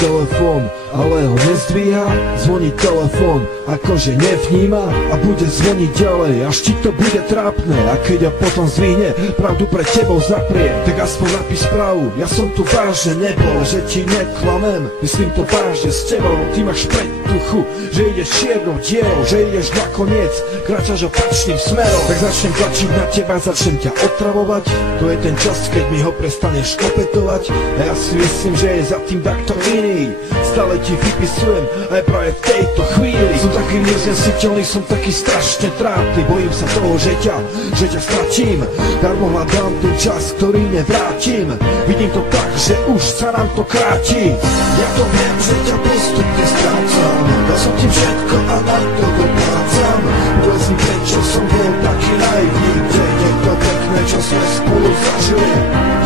telefón, ale ho nezdvíha. Zvoní telefón, akože nevníma a bude zvoniť ďalej, až ti to bude trápne. A keď ho potom zvihne, pravdu pre tebou zaprie, tak aspoň napíš správu: ja som tu vážne nebol, že ti neklamem, myslím to vážne s tebou. Ty máš predtuchu, že ideš čiernou dierou, že ideš nakoniec, kráčaš opačným smerom. Tak začnem tlačiť na teba, začnem ťa otravovať. To je ten čas, keď mi ho prestaneš opätovať. A ja si myslím, že je za tým takto iný. Stále ti vypisujem aj práve v tejto chvíli. Som taký neznesiteľný, som taký strašne trápny. Bojím sa toho, že ťa stratím. Darmo hľadám ten čas, ktorý nevrátim. Vidím to tak, že už sa nám to kráti. Ja to viem, že ťa postupne strácam. Dal som ti všetko a na to doplácam. Povedz mi, prečo som bol taký naivný. Kde je to pekné, čo sme spolu zažili.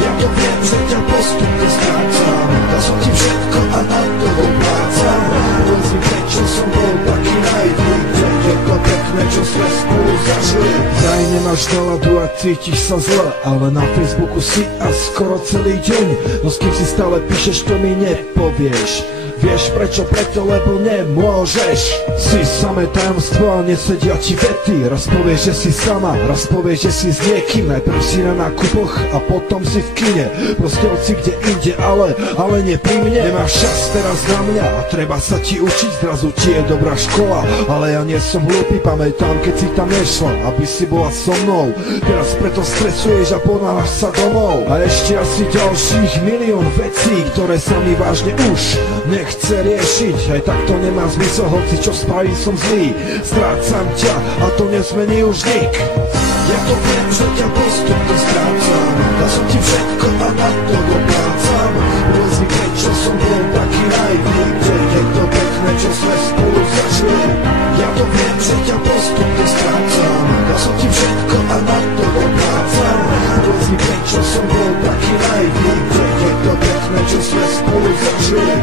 Ja to viem, že ťa postupne strácam. Dal som ti všetko a na to doplácam. Povedz mi, prečo som bol taký naivný. Kde je to pekné, čo sme spolu zažili. Daj, nemáš náladu a cítiš sa zle, ale na Facebooku si a skoro celý deň. No s kým si stále píšeš, to mi nepovieš. Vieš prečo? Preto, lebo nemôžeš. Si samé tajomstvo a nesedia ti vety. Raz povieš, že si sama, raz povieš, že si s niekým. Najprv si na nákupoch a potom si v kine. Proste hoci kde inde, ale nie pri mne. Nemáš čas teraz na mňa a treba sa ti učiť. Zrazu ti je dobrá škola, ale ja nie som hlupý. Pamätám, keď si tam nešla, aby si bola so mnou. Teraz preto stresuješ a ponávaš sa domov. A ešte asi ďalších milión vecí, ktoré sa mi vážne už nechce riešiť. Aj tak to nemá zmysel, hoci čo spravím, som zlý. Strácam ťa a to nezmení už nik. Ja to viem, že ťa postupne strácam. Dal som ti všetko a na to doplácam. Povedz mi, prečo som bol taký naivný. Kde je to pekné, čo sme spolu zažili. Ja to viem, že ťa postupne strácam. Dal som ti všetko a na to doplácam. Povedz mi, prečo som bol taký naivný. Kde je to pekné, čo sme spolu zažili.